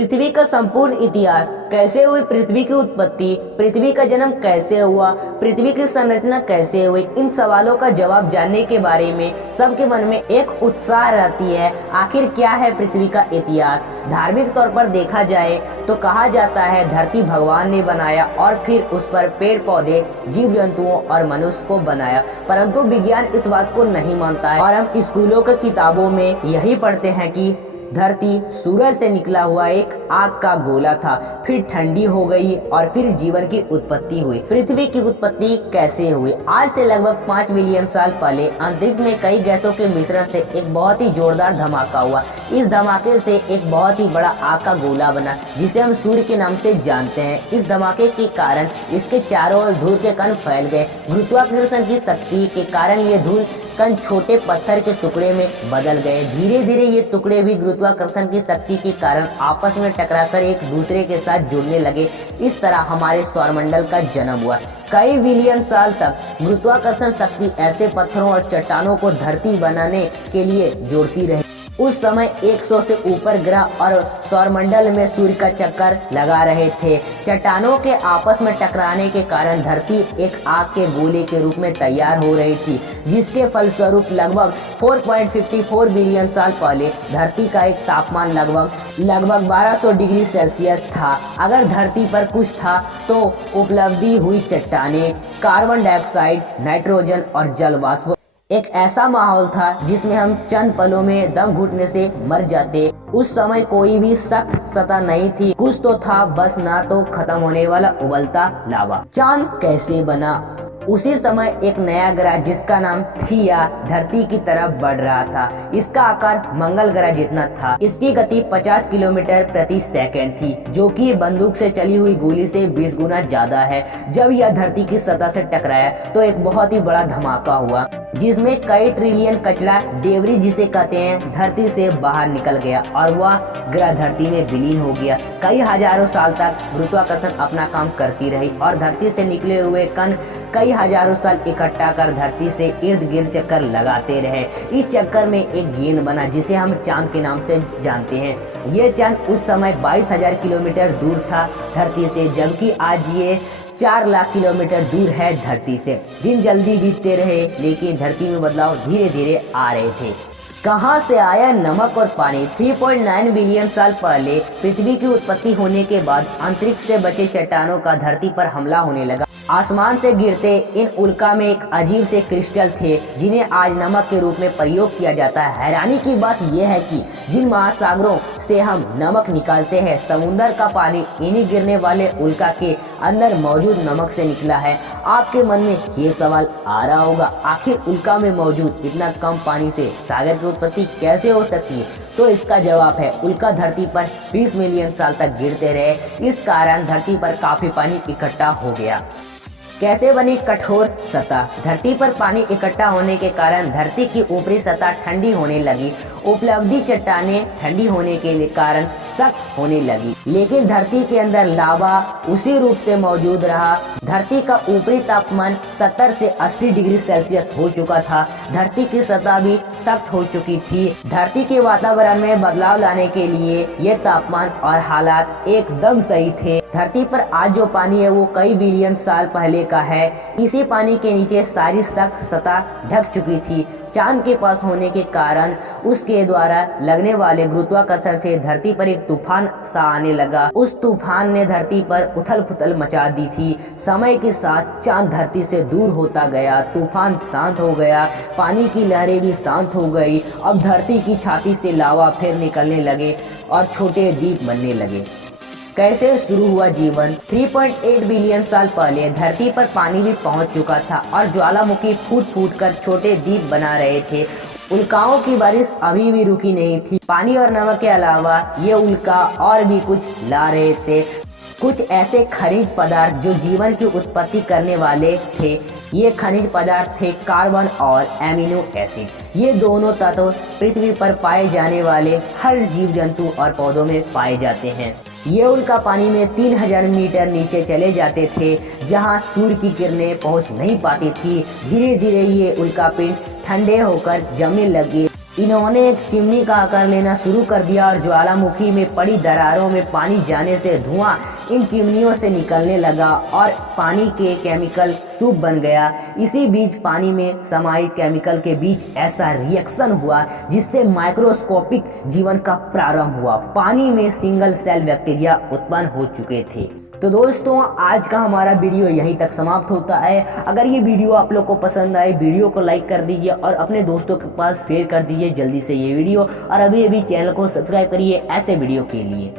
पृथ्वी का संपूर्ण इतिहास, कैसे हुई पृथ्वी की उत्पत्ति, पृथ्वी का जन्म कैसे हुआ, पृथ्वी की संरचना कैसे हुई, इन सवालों का जवाब जानने के बारे में सबके मन में एक उत्साह रहती है। आखिर क्या है पृथ्वी का इतिहास? धार्मिक तौर पर देखा जाए तो कहा जाता है धरती भगवान ने बनाया और फिर उस पर पेड़ पौधे, जीव जंतुओं और मनुष्य को बनाया, परंतु विज्ञान इस बात को नहीं मानता है और हम स्कूलों के किताबों में यही पढ़ते हैं कि धरती सूरज से निकला हुआ एक आग का गोला था, फिर ठंडी हो गई और फिर जीवन की उत्पत्ति हुई। पृथ्वी की उत्पत्ति कैसे हुई? आज से लगभग 5 बिलियन साल पहले अंतरिक्ष में कई गैसों के मिश्रण से एक बहुत ही जोरदार धमाका हुआ। इस धमाके से एक बहुत ही बड़ा आग का गोला बना, जिसे हम सूर्य के नाम से जानते हैं। इस धमाके के कारण इसके चारों ओर धूल के कण फैल गए। गुरुत्वाकर्षण की शक्ति के कारण ये धूल कण छोटे पत्थर के टुकड़े में बदल गए। धीरे धीरे ये टुकड़े भी गुरुत्वाकर्षण की शक्ति के कारण आपस में टकराकर एक दूसरे के साथ जुड़ने लगे। इस तरह हमारे सौरमंडल का जन्म हुआ। कई बिलियन साल तक गुरुत्वाकर्षण शक्ति ऐसे पत्थरों और चट्टानों को धरती बनाने के लिए जोड़ती रही। उस समय 100 से ऊपर ग्रह और सौरमंडल में सूर्य का चक्कर लगा रहे थे। चट्टानों के आपस में टकराने के कारण धरती एक आग के गोले के रूप में तैयार हो रही थी, जिसके फलस्वरूप लगभग 4.54 बिलियन साल पहले धरती का एक तापमान लगभग 1200 डिग्री सेल्सियस था। अगर धरती पर कुछ था तो उपलब्धि हुई चट्टानें, कार्बन डाइऑक्साइड, नाइट्रोजन और जल वाष्प। एक ऐसा माहौल था जिसमें हम चंद पलों में दम घुटने से मर जाते। उस समय कोई भी सख्त सतह नहीं थी, कुछ तो था, बस ना तो खत्म होने वाला उबलता लावा। चांद कैसे बना? उसी समय एक नया ग्रह जिसका नाम थिया धरती की तरफ बढ़ रहा था। इसका आकार मंगल ग्रह जितना था। इसकी गति 50 किलोमीटर प्रति सेकंड थी, जो कि बंदूक से चली हुई गोली से 20 गुना ज्यादा है। जब यह धरती की सतह से टकराया तो एक बहुत ही बड़ा धमाका हुआ, जिसमें कई ट्रिलियन कचरा, डेबरी जिसे कहते हैं, धरती से बाहर निकल गया और वह ग्रह धरती में विलीन हो गया। कई हजारों साल तक गुरुत्वाकर्षण अपना काम करती रही और धरती से निकले हुए कण कई हजारों साल इकट्ठा कर धरती से इर्द गिर्द चक्कर लगाते रहे। इस चक्कर में एक गेंद बना जिसे हम चांद के नाम से जानते हैं। ये चांद उस समय 22,000 किलोमीटर दूर था धरती से, जबकि आज ये 4 लाख किलोमीटर दूर है धरती से। दिन जल्दी बीतते रहे, लेकिन धरती में बदलाव धीरे धीरे आ रहे थे। कहाँ से आया नमक और पानी? 3.9 बिलियन साल पहले पृथ्वी की उत्पत्ति होने के बाद अंतरिक्ष से बचे चट्टानों का धरती पर हमला होने लगा। आसमान से गिरते इन उल्का में एक अजीब से क्रिस्टल थे, जिन्हें आज नमक के रूप में प्रयोग किया जाता है। हैरानी की बात यह है कि जिन महासागरों से हम नमक निकालते हैं, समुद्र का पानी इन्हीं गिरने वाले उल्का के अंदर मौजूद नमक से निकला है। आपके मन में ये सवाल आ रहा होगा, आखिर उल्का में मौजूद इतना कम पानी से सागर की उत्पत्ति कैसे हो सकती है? तो इसका जवाब है, उल्का धरती पर 20 मिलियन साल तक गिरते रहे। इस कारण धरती पर काफी पानी इकट्ठा हो गया। कैसे बनी कठोर सतह? धरती पर पानी इकट्ठा होने के कारण धरती की ऊपरी सतह ठंडी होने लगी। उपलब्धि चट्टानें ठंडी होने के कारण सख्त होने लगी, लेकिन धरती के अंदर लावा उसी रूप से मौजूद रहा। धरती का ऊपरी तापमान 70 से 80 डिग्री सेल्सियस हो चुका था। धरती की सतह भी सख्त हो चुकी थी। धरती के वातावरण में बदलाव लाने के लिए ये तापमान और हालात एकदम सही थे। धरती पर आज जो पानी है वो कई बिलियन साल पहले का है। इसी पानी के नीचे सारी सख्त सतह ढक चुकी थी। चांद के पास होने के कारण उसके द्वारा लगने वाले गुरुत्वाकर्षण से धरती पर एक तूफान सा आने लगा। उस तूफान ने धरती पर उथल पुथल मचा दी थी। समय के साथ चांद धरती से दूर होता गया, तूफान शांत हो गया, पानी की लहरें भी शांत हो गई। अब धरती की छाती से लावा फिर निकलने लगे और छोटे द्वीप बनने लगे। कैसे शुरू हुआ जीवन? 3.8 बिलियन साल पहले धरती पर पानी भी पहुंच चुका था और ज्वालामुखी फूट फूट कर छोटे द्वीप बना रहे थे। उल्काओं की बारिश अभी भी रुकी नहीं थी। पानी और नमक के अलावा ये उल्का और भी कुछ ला रहे थे, कुछ ऐसे खनिज पदार्थ जो जीवन की उत्पत्ति करने वाले थे। ये खनिज पदार्थ थे कार्बन और एमिनो एसिड। ये दोनों तत्व पृथ्वी पर पाए जाने वाले हर जीव जंतु और पौधों में पाए जाते हैं। ये उल्का पानी में 3000 मीटर नीचे चले जाते थे, जहां सूर्य की किरणें पहुंच नहीं पाती थी। धीरे धीरे ये उल्कापिंड ठंडे होकर जमने लगे इन्होंने एक चिमनी का आकार लेना शुरू कर दिया और ज्वालामुखी में पड़ी दरारों में पानी जाने से धुआं इन चिमनियों से निकलने लगा और पानी के केमिकल सूप बन गया। इसी बीच पानी में समाहित केमिकल के बीच ऐसा रिएक्शन हुआ जिससे माइक्रोस्कोपिक जीवन का प्रारंभ हुआ। पानी में सिंगल सेल बैक्टीरिया उत्पन्न हो चुके थे। तो दोस्तों, आज का हमारा वीडियो यहीं तक समाप्त होता है। अगर ये वीडियो आप लोग को पसंद आए, वीडियो को लाइक कर दीजिए और अपने दोस्तों के पास शेयर कर दीजिए जल्दी से ये वीडियो, और अभी चैनल को सब्सक्राइब करिए ऐसे वीडियो के लिए।